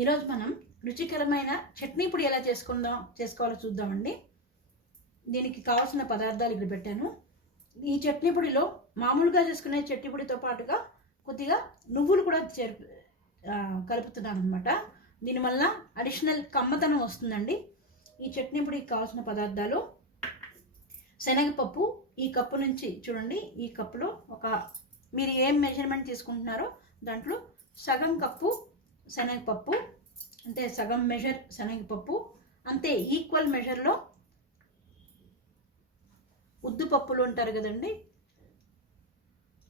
ఈరోజు మనం రుచికరమైన చట్నీ పొడి ఎలా చేసుకోవాలో చూద్దామండి. దీనికి కావాల్సిన పదార్థాలు ఇక్కడ పెట్టాను. ఈ చట్నీ పొడిలో మామూలుగా చేసుకునే చట్నీ పొడితో పాటుగా కొద్దిగా నువ్వులు కూడా కలుపుతున్నాను అనమాట. దీనివల్ల అడిషనల్ కమ్మతనం వస్తుందండి. ఈ చట్నీ పొడికి కావాల్సిన పదార్థాలు: శనగపప్పు ఈ కప్పు నుంచి చూడండి, ఈ కప్పులో మీరు ఏం మెజర్మెంట్ తీసుకుంటున్నారో దాంట్లో సగం కప్పు శనగపప్పు, అంటే సగం మెజర్ శనగపప్పు, అంతే ఈక్వల్ మెజర్లో ఉద్దుపప్పులు ఉంటారు కదండి,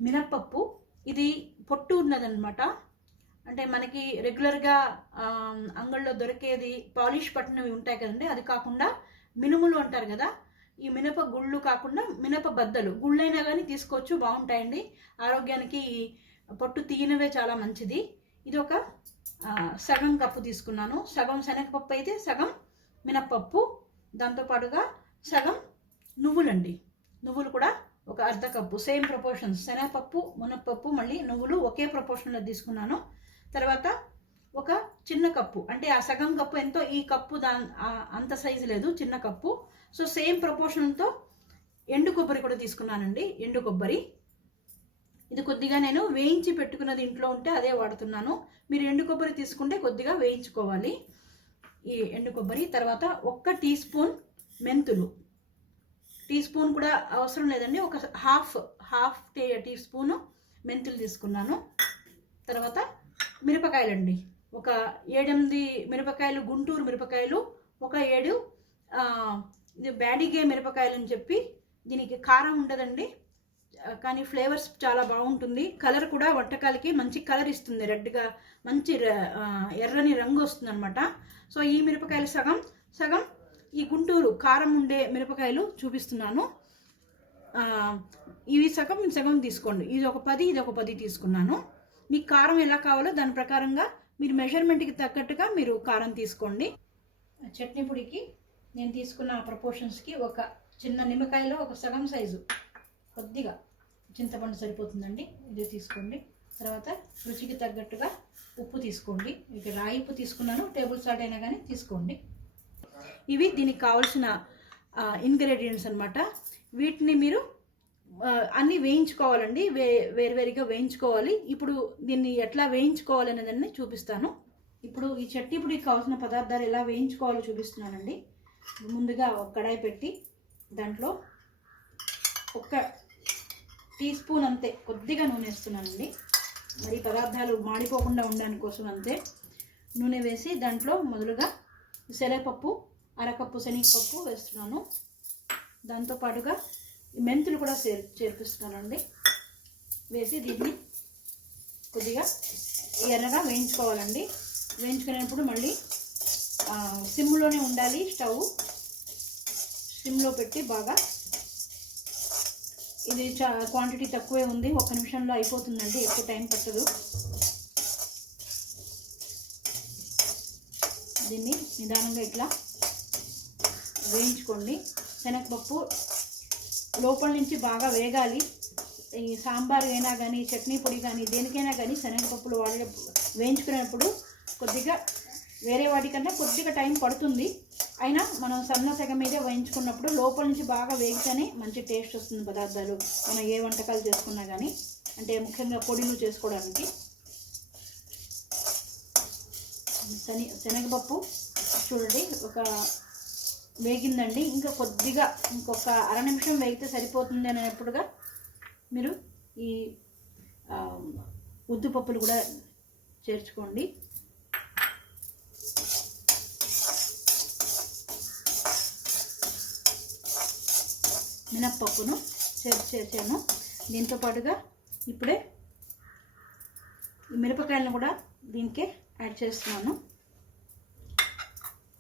మినప్పప్పు. ఇది పొట్టు ఉన్నదన్నమాట. అంటే మనకి రెగ్యులర్గా అంగళ్ళలో దొరికేది పాలిష్ పట్టినవి ఉంటాయి కదండి, అది కాకుండా మినుములు అంటారు కదా, ఈ మినప గుళ్ళు కాకుండా మినప బద్దలు, గుళ్ళైనా కానీ తీసుకోవచ్చు, బాగుంటాయండి. ఆరోగ్యానికి పొట్టు తీయనవే చాలా మంచిది. ఇది ఒక సగం కప్పు తీసుకున్నాను. సగం శనగపప్పు అయితే సగం మినప్పప్పు, దాంతోపాటుగా సగం నువ్వులండి. నువ్వులు కూడా ఒక అర్ధ కప్పు, సేమ్ ప్రపోర్షన్స్. శనగపప్పు, మినప్పప్పు, మళ్ళీ నువ్వులు ఒకే ప్రపోర్షన్లో తీసుకున్నాను. తర్వాత ఒక చిన్న కప్పు, అంటే ఆ సగం కప్పు ఎంతో, ఈ కప్పు అంత సైజు లేదు, చిన్న కప్పు. సో సేమ్ ప్రపోర్షన్తో ఎండు కొబ్బరి కూడా తీసుకున్నానండి. ఎండు కొబ్బరి ఇది కొద్దిగా నేను వేయించి పెట్టుకున్నది ఇంట్లో ఉంటే అదే వాడుతున్నాను. మీరు ఎండు కొబ్బరి తీసుకుంటే కొద్దిగా వేయించుకోవాలి ఈ ఎండు కొబ్బరి. తర్వాత 1 టీ స్పూన్ మెంతులు, టీ స్పూన్ కూడా అవసరం లేదండి, ఒక హాఫ్ టీ స్పూను మెంతులు తీసుకున్నాను. తర్వాత మిరపకాయలండి, ఒక 7-8 మిరపకాయలు, గుంటూరు మిరపకాయలు, ఒక 7 ఇది బ్యాడిగే మిరపకాయలు అని చెప్పి. దీనికి కారం ఉండదండి, కానీ ఫ్లేవర్స్ చాలా బాగుంటుంది. కలర్ కూడా వంటకాలకి మంచి కలర్ ఇస్తుంది, రెడ్గా మంచి ఎర్రని రంగు వస్తుంది అనమాట. సో ఈ మిరపకాయలు సగం ఈ గుంటూరు కారం ఉండే మిరపకాయలు చూపిస్తున్నాను. ఇవి సగం తీసుకోండి. ఇది ఒక 10, ఇది ఒక 10 తీసుకున్నాను. మీకు కారం ఎలా కావాలో దాని ప్రకారంగా మీరు మెజర్మెంట్కి తగ్గట్టుగా మీరు కారం తీసుకోండి. చట్నీ పొడికి నేను తీసుకున్న ప్రపోర్షన్స్కి ఒక చిన్న నిమ్మకాయలో ఒక సగం సైజు కొద్దిగా చింతపండు సరిపోతుందండి, ఇది తీసుకోండి. తర్వాత రుచికి తగ్గట్టుగా ఉప్పు తీసుకోండి. ఇక రాయి ఉప్పు తీసుకున్నాను, టేబుల్ సాల్ట్ అయినా కానీ తీసుకోండి. ఇవి దీనికి కావాల్సిన ఇంగ్రీడియంట్స్ అనమాట. వీటిని మీరు అన్నీ వేయించుకోవాలండి, వేరువేరుగా వేయించుకోవాలి. ఇప్పుడు దీన్ని ఎట్లా వేయించుకోవాలి అనేదాన్ని చూపిస్తాను. ఇప్పుడు ఈ చట్నీ పొడికి కావాల్సిన పదార్థాలు ఎలా వేయించుకోవాలో చూపిస్తున్నానండి. ముందుగా ఒక కడాయి పెట్టి దాంట్లో 1 టీ స్పూన్ అంతే కొద్దిగా నూనె వేస్తున్నానండి. మరి పదార్థాలు మాడిపోకుండా ఉండడానికి కోసం అంతే నూనె వేసి దాంట్లో మొదలుగా శనగపప్పు, అరకప్పు శనగపప్పు వేస్తున్నాను. దాంతోపాటుగా మెంతులు కూడా చేర్పిస్తున్నానండి. వేసి దీన్ని కొద్దిగా ఎర్రగా వేయించుకోవాలండి. వేయించుకునేప్పుడు మళ్ళీ సిమ్లోనే ఉండాలి, స్టవ్ సిమ్లో పెట్టి బాగా. ఇది క్వాంటిటీ తక్కువే ఉంది, 1 నిమిషంలో అయిపోతుందండి, ఎక్కువ టైం పట్టదు. దీన్ని నిదానంగా ఇట్లా వేయించుకోండి. శనగపప్పు లోపల నుంచి బాగా వేగాలి. ఈ సాంబార్ అయినా కానీ, చట్నీ పొడి కానీ, దేనికైనా కానీ శనగపప్పులు వేయించుకునేప్పుడు కొద్దిగా వేరే వాటికన్నా కొద్దిగా టైం పడుతుంది. అయినా మనం సన్న సెగ మీదే వేయించుకున్నప్పుడు లోపల నుంచి బాగా వేగితేనే మంచి టేస్ట్ వస్తుంది పదార్థాలు, మనం ఏ వంటకాలు చేసుకున్నా కానీ, అంటే ముఖ్యంగా పొడిలు చేసుకోవడానికి. శనగపప్పు చూడండి ఒక వేగిందండి, ఇంకా కొద్దిగా ఇంకొక అర నిమిషం వేగితే సరిపోతుంది అనేటప్పుడుగా మీరు ఈ ఉద్దుపప్పులు కూడా చేర్చుకోండి. మినప్పప్పును చేర్చాను. దీంతో పాటుగా ఇప్పుడే మిరపకాయలను కూడా దీనికే యాడ్ చేస్తున్నాను.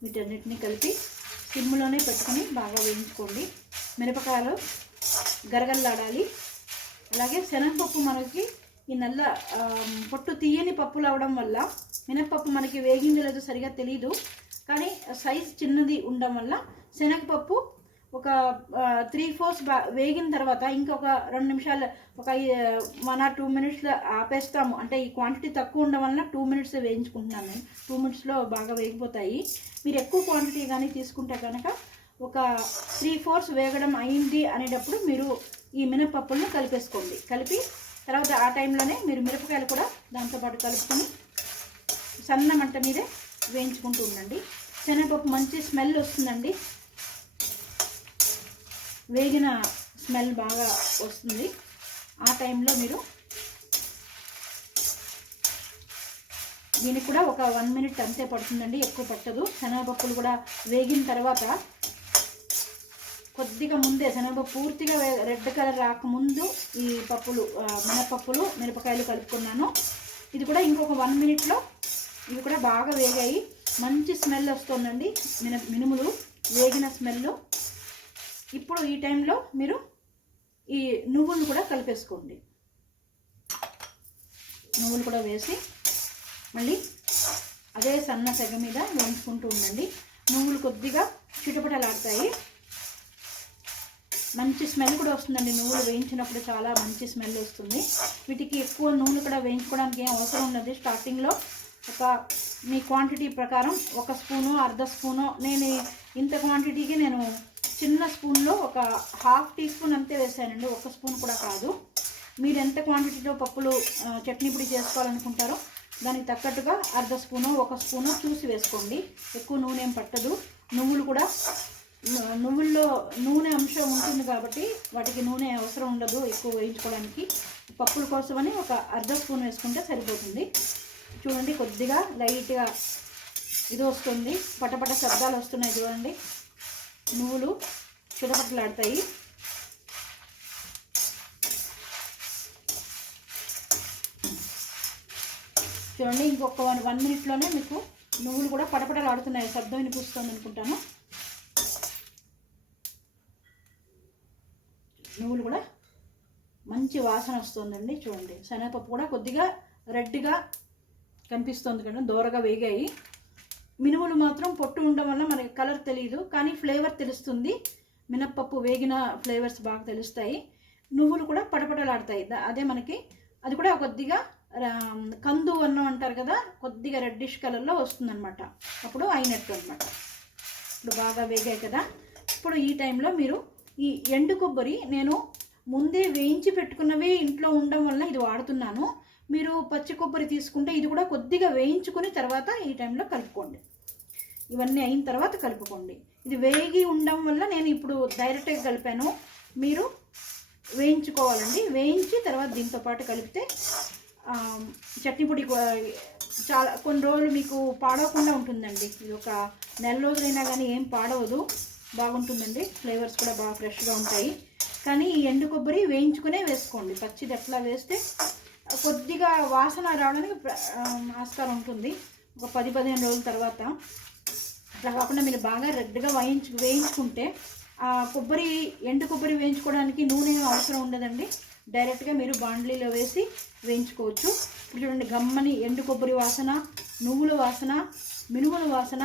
వీటన్నిటిని కలిపి సిమ్లోనే పెట్టుకొని బాగా వేయించుకోండి. మిరపకాయలు గరగల్లాడాలి. అలాగే శనగపప్పు మనకి ఈ నల్ల పొట్టు తీయని పప్పులు అవడం వల్ల మినప్పప్పు మనకి వేగిందో లేదో సరిగా తెలియదు, కానీ సైజ్ చిన్నది ఉండడం వల్ల శనగపప్పు ఒక 3/4 వేగిన తర్వాత ఇంకొక 2 నిమిషాలు, ఒక 1 or 2 మినిట్స్లో ఆపేస్తాము. అంటే ఈ క్వాంటిటీ తక్కువ ఉండడం వలన 2 మినిట్స్ వేయించుకుంటున్నాను నేను. 2 మినిట్స్లో బాగా వేగిపోతాయి. మీరు ఎక్కువ క్వాంటిటీ కానీ తీసుకుంటే కనుక ఒక 3/4 వేగడం అయింది అనేటప్పుడు మీరు ఈ మినపప్పులను కలిపేసుకోండి. కలిపి తర్వాత ఆ టైంలోనే మీరు మిరపకాయలు కూడా దాంతోపాటు కలుపుకొని సన్న మంట మీదే వేయించుకుంటూ ఉండండి. శనగపప్పు మంచి స్మెల్ వస్తుందండి, వేగిన స్మెల్ బాగా వస్తుంది. ఆ టైంలో మీరు దీనికి కూడా ఒక 1 మినిట్ అంతే పడుతుందండి, ఎక్కువ పట్టదు. శనగపప్పులు కూడా వేగిన తర్వాత కొద్దిగా ముందే శనగపప్పు పూర్తిగా రెడ్ కలర్ రాకముందు ఈ పప్పులు మినపప్పులు మిరపకాయలు కలుపుకున్నాను. ఇది కూడా ఇంకొక 1 మినిట్లో ఇవి కూడా బాగా వేగాయి. మంచి స్మెల్ వస్తుందండి, మినుములు వేగిన స్మెల్. ఇప్పుడు ఈ టైంలో మీరు ఈ నువ్వులు కూడా కలిపేసుకోండి. నువ్వులు కూడా వేసి మళ్ళీ అదే సన్న సెగ మీద వేయించుకుంటూ ఉండండి. నువ్వులు కొద్దిగా చిటపటలాడతాయి, మంచి స్మెల్ కూడా వస్తుందండి. నువ్వులు వేయించినప్పుడు చాలా మంచి స్మెల్ వస్తుంది. వీటికి ఎక్కువ నూనె కూడా వేయించుకోవడానికి ఏం అవసరం ఉండదు. స్టార్టింగ్లో ఒక మీ క్వాంటిటీ ప్రకారం 1 స్పూను 1/2 స్పూను, నేను ఇంత క్వాంటిటీకి నేను చిన్న స్పూన్లో ఒక 1/2 టీ స్పూన్ అంతే వేసానండి, 1 స్పూన్ కూడా కాదు. మీరు ఎంత క్వాంటిటీలో పప్పులు చట్నీ పొడి చేసుకోవాలనుకుంటారో దానికి తగ్గట్టుగా 1/2 స్పూను 1 స్పూను చూసి వేసుకోండి. ఎక్కువ నూనె ఏం పట్టదు. నువ్వులు కూడా నువ్వుల్లో నూనె అంశం ఉంటుంది కాబట్టి వాటికి నూనె అవసరం ఉండదు ఎక్కువ వేయించుకోవడానికి. పప్పుల కోసమని ఒక 1/2 స్పూన్ వేసుకుంటే సరిపోతుంది. చూడండి కొద్దిగా లైట్గా ఇది వస్తుంది, పటపట శబ్దాలు వస్తున్నాయి చూడండి, నువ్వులు చిటపటలాడతాయి. చూడండి ఇంకొక 1 మినిట్లోనే మీకు నువ్వులు కూడా పటపటలాడుతున్నాయి, శబ్దం వినిపిస్తుంది అనుకుంటాను. నువ్వులు కూడా మంచి వాసన వస్తుందండి. చూడండి శనగపప్పు కూడా కొద్దిగా రెడ్గా కనిపిస్తుంది కదా, దోరగా వేగాయి. మినుములు మాత్రం పొట్టు ఉండడం వల్ల మనకి కలర్ తెలియదు, కానీ ఫ్లేవర్ తెలుస్తుంది. మినప్పప్పు వేగిన ఫ్లేవర్స్ బాగా తెలుస్తాయి. నువ్వులు కూడా పటపటలాడతాయి. అదే మనకి అది కూడా కొద్దిగా కందు అన్నం అంటారు కదా, కొద్దిగా రెడ్డిష్ కలర్లో వస్తుందన్నమాట. అప్పుడు అయినట్టు అనమాట. ఇప్పుడు బాగా వేగాయి కదా. ఇప్పుడు ఈ టైంలో మీరు ఈ ఎండు కొబ్బరి నేను ముందే వేయించి పెట్టుకున్నవి ఇంట్లో ఉండడం వల్ల ఇది వాడుతున్నాను. మీరు పచ్చి కొబ్బరి తీసుకుంటే ఇది కూడా కొద్దిగా వేయించుకొని తర్వాత ఈ టైంలో కలుపుకోండి. ఇవన్నీ అయిన తర్వాత కలుపుకోండి. ఇది వేగి ఉండడం వల్ల నేను ఇప్పుడు డైరెక్ట్గా కలిపాను. మీరు వేయించుకోవాలండి. వేయించి తర్వాత దీంతో పాటు కలిపితే చట్నీ పొడి చాలా కొన్ని రోజులు మీకు పాడవకుండా ఉంటుందండి. ఇది ఒక 1 నెల రోజులైనా కానీ ఏం పాడవదు, బాగుంటుందండి. ఫ్లేవర్స్ కూడా బాగా ఫ్రెష్గా ఉంటాయి. కానీ ఈ ఎండు కొబ్బరి వేయించుకునే వేసుకోండి. పచ్చిది ఎట్లా వేస్తే కొద్దిగా వాసన రావడానికి ఆస్కారం ఉంటుంది. ఒక 10-15 రోజుల తర్వాత అట్లా కాకుండా మీరు బాగా రెడ్గా వేయించుకుంటే ఆ కొబ్బరి ఎండు కొబ్బరి వేయించుకోవడానికి నూనె అవసరం ఉండదండి. డైరెక్ట్గా మీరు బాండ్లీలో వేసి వేయించుకోవచ్చు. ఇప్పుడు చూడండి గమ్మని ఎండు కొబ్బరి వాసన, నువ్వుల వాసన, మినుముల వాసన,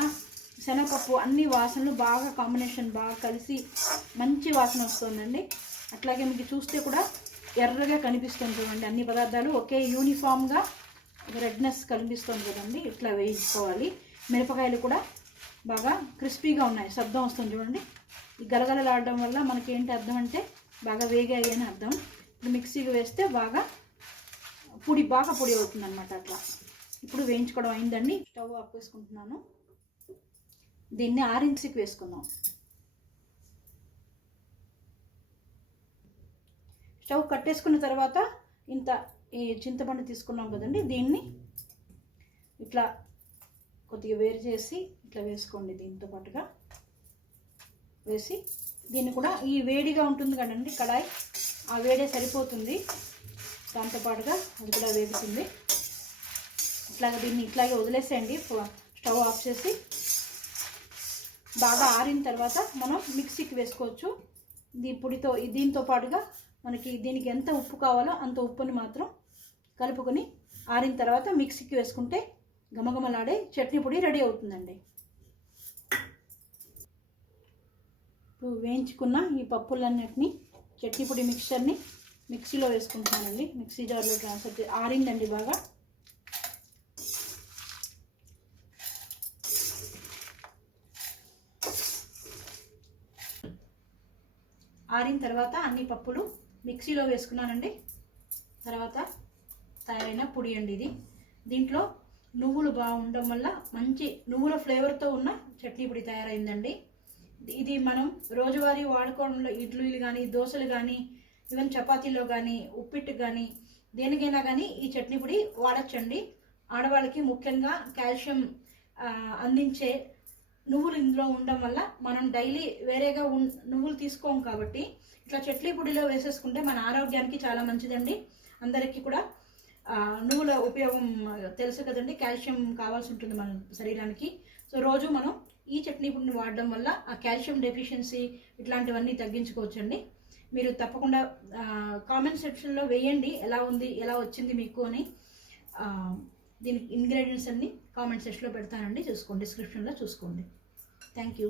శనగపప్పు అన్ని వాసనలు బాగా కాంబినేషన్ బాగా కలిసి మంచి వాసన వస్తుందండి. అట్లాగే మీకు చూస్తే కూడా ఎర్రగా కనిపిస్తుంది చూడండి. అన్ని పదార్థాలు ఒకే యూనిఫామ్గా రెడ్నెస్ కనిపిస్తుంది కదండి. ఇట్లా వేయించుకోవాలి. మిరపకాయలు కూడా బాగా క్రిస్పీగా ఉన్నాయి, శబ్దం వస్తుంది చూడండి. ఈ గలగలలాడడం వల్ల మనకి ఏంటి అర్థం అంటే బాగా వేగాయి అని అర్థం. ఇప్పుడు మిక్సీకి వేస్తే బాగా పొడి అవుతుంది అనమాట. అట్లా ఇప్పుడు వేయించుకోవడం అయిందండి. స్టవ్ ఆఫ్ వేసుకుంటున్నాను. దీన్ని ఆరించికి వేసుకుందాం. స్టవ్ కట్టేసుకున్న తర్వాత ఇంత ఈ చింతపండు తీసుకున్నాం కదండి, దీన్ని ఇట్లా కొద్దిగా వేరు చేసి ఇట్లా వేసుకోండి. దీంతో పాటుగా వేసి దీన్ని కూడా ఈ వేడిగా ఉంటుంది కదండి కడాయి, ఆ వేడే సరిపోతుంది. దాంతోపాటుగా అది కూడా వేగుతుంది. దీన్ని ఇట్లాగే వదిలేసేయండి. స్టవ్ ఆఫ్ చేసి బాగా ఆరిన తర్వాత మనం మిక్సీకి వేసుకోవచ్చు. దీంతో పాటుగా మనకి దీనికి ఎంత ఉప్పు కావాలో అంత ఉప్పుని మాత్రం కలుపుకొని ఆరిన తర్వాత మిక్సీకి వేసుకుంటే గమగమలాడే చట్నీ పొడి రెడీ అవుతుందండి. ఇప్పుడు వేయించుకున్న ఈ పప్పులన్నిటిని చట్నీ పొడి మిక్చర్ని మిక్సీలో వేసుకుంటున్నానండి. మిక్సీ జార్లో ట్రాన్స్ఫర్ ఆరిందండి బాగా. ఆరిన తర్వాత అన్ని పప్పులు మిక్సీలో వేసుకున్నానండి. తర్వాత తయారైన పొడి అండి ఇది. దీంట్లో నువ్వులు బాగుండడం వల్ల మంచి నువ్వుల ఫ్లేవర్తో ఉన్న చట్నీ పొడి తయారైందండి. ఇది మనం రోజువారీ వాడుకోవడంలో ఇడ్లీలు కానీ, దోశలు కానీ, ఈవెన్ చపాతీలో కానీ, ఉప్పిట్టు కానీ, దేనికైనా కానీ ఈ చట్నీ పొడి వాడచ్చండి. ఆడవాళ్ళకి ముఖ్యంగా కాల్షియం అందించే నువ్వులు ఇందులో ఉండడం వల్ల మనం డైలీ వేరేగా నువ్వులు తీసుకోం కాబట్టి ఇట్లా చట్నీ పొడిలో వేసేసుకుంటే మన ఆరోగ్యానికి చాలా మంచిదండి. అందరికీ కూడా నువ్వుల ఉపయోగం తెలుసు కదండి. కాల్షియం కావాల్సి ఉంటుంది మన శరీరానికి. సో రోజు మనం ఈ చట్నీ పొడిని వాడడం వల్ల ఆ కాల్షియం డెఫిషియన్సీ ఇట్లాంటివన్నీ తగ్గించుకోవచ్చండి. మీరు తప్పకుండా కామెంట్ సెక్షన్లో వేయండి ఎలా ఉంది, ఎలా వచ్చింది మీకు అని. దీనికి ఇంగ్రీడియంట్స్ అన్ని కామెంట్ సెక్షన్లో పెడతానండి, చూసుకోండి, డిస్క్రిప్షన్లో చూసుకోండి. Thank you.